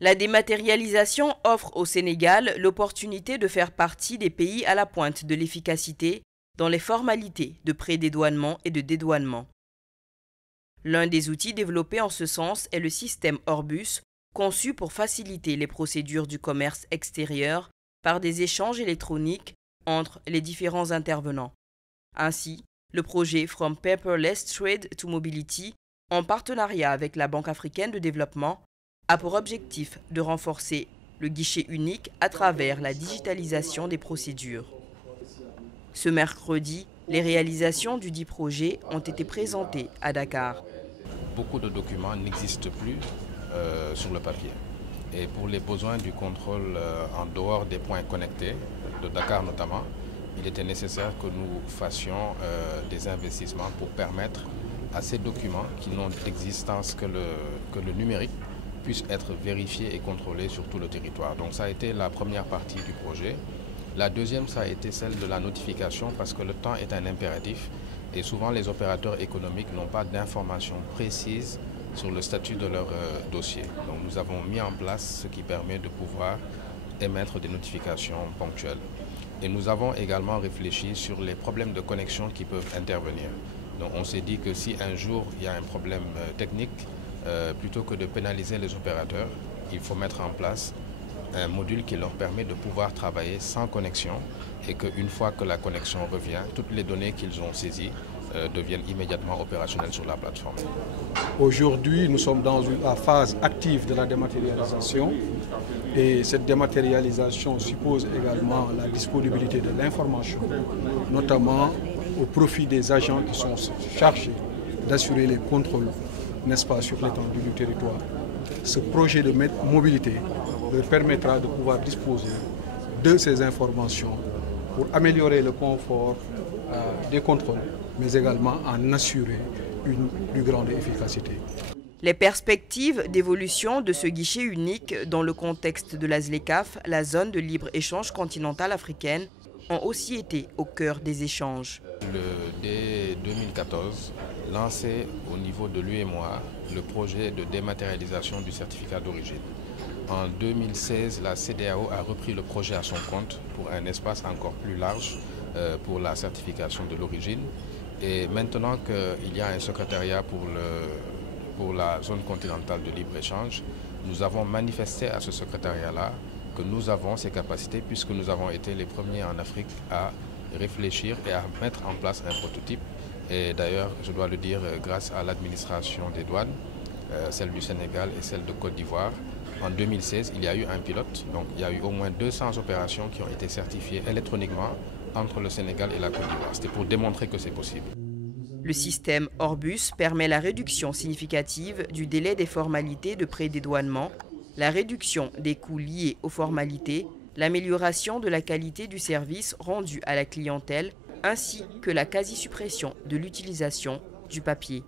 La dématérialisation offre au Sénégal l'opportunité de faire partie des pays à la pointe de l'efficacité dans les formalités de prédédouanement et de dédouanement. L'un des outils développés en ce sens est le système Orbus, conçu pour faciliter les procédures du commerce extérieur par des échanges électroniques entre les différents intervenants. Ainsi, le projet From Paperless Trade to Mobility, en partenariat avec la Banque africaine de développement, a pour objectif de renforcer le guichet unique à travers la digitalisation des procédures. Ce mercredi, les réalisations du dit projet ont été présentées à Dakar. Beaucoup de documents n'existent plus sur le papier. Et pour les besoins du contrôle en dehors des points connectés, de Dakar notamment, il était nécessaire que nous fassions des investissements pour permettre à ces documents qui n'ont d'existence que le numérique puissent être vérifiés et contrôlés sur tout le territoire. Donc ça a été la première partie du projet. La deuxième, ça a été celle de la notification parce que le temps est un impératif et souvent les opérateurs économiques n'ont pas d'informations précises sur le statut de leur dossier. Donc nous avons mis en place ce qui permet de pouvoir émettre des notifications ponctuelles. Et nous avons également réfléchi sur les problèmes de connexion qui peuvent intervenir. Donc on s'est dit que si un jour il y a un problème technique, plutôt que de pénaliser les opérateurs, il faut mettre en place un module qui leur permet de pouvoir travailler sans connexion et qu'une fois que la connexion revient, toutes les données qu'ils ont saisies deviennent immédiatement opérationnelles sur la plateforme. Aujourd'hui, nous sommes dans la phase active de la dématérialisation et cette dématérialisation suppose également la disponibilité de l'information, notamment au profit des agents qui sont chargés d'assurer les contrôles, n'est-ce pas, sur l'étendue du territoire. Ce projet de mobilité leur permettra de pouvoir disposer de ces informations pour améliorer le confort des contrôles, mais également en assurer une plus grande efficacité. Les perspectives d'évolution de ce guichet unique dans le contexte de la ZLECAf, la zone de libre-échange continentale africaine, ont aussi été au cœur des échanges. Dès 2014, lancé au niveau de l'UEMOA le projet de dématérialisation du certificat d'origine. En 2016, la CEDEAO a repris le projet à son compte pour un espace encore plus large pour la certification de l'origine. Et maintenant qu'il y a un secrétariat pour la zone continentale de libre-échange, nous avons manifesté à ce secrétariat-là que nous avons ces capacités puisque nous avons été les premiers en Afrique à réfléchir et à mettre en place un prototype. Et d'ailleurs, je dois le dire, grâce à l'administration des douanes, celle du Sénégal et celle de Côte d'Ivoire, en 2016, il y a eu un pilote. Donc il y a eu au moins 200 opérations qui ont été certifiées électroniquement entre le Sénégal et la Côte d'Ivoire. C'était pour démontrer que c'est possible. Le système Orbus permet la réduction significative du délai des formalités de prédédouanement, la réduction des coûts liés aux formalités, l'amélioration de la qualité du service rendu à la clientèle, ainsi que la quasi-suppression de l'utilisation du papier.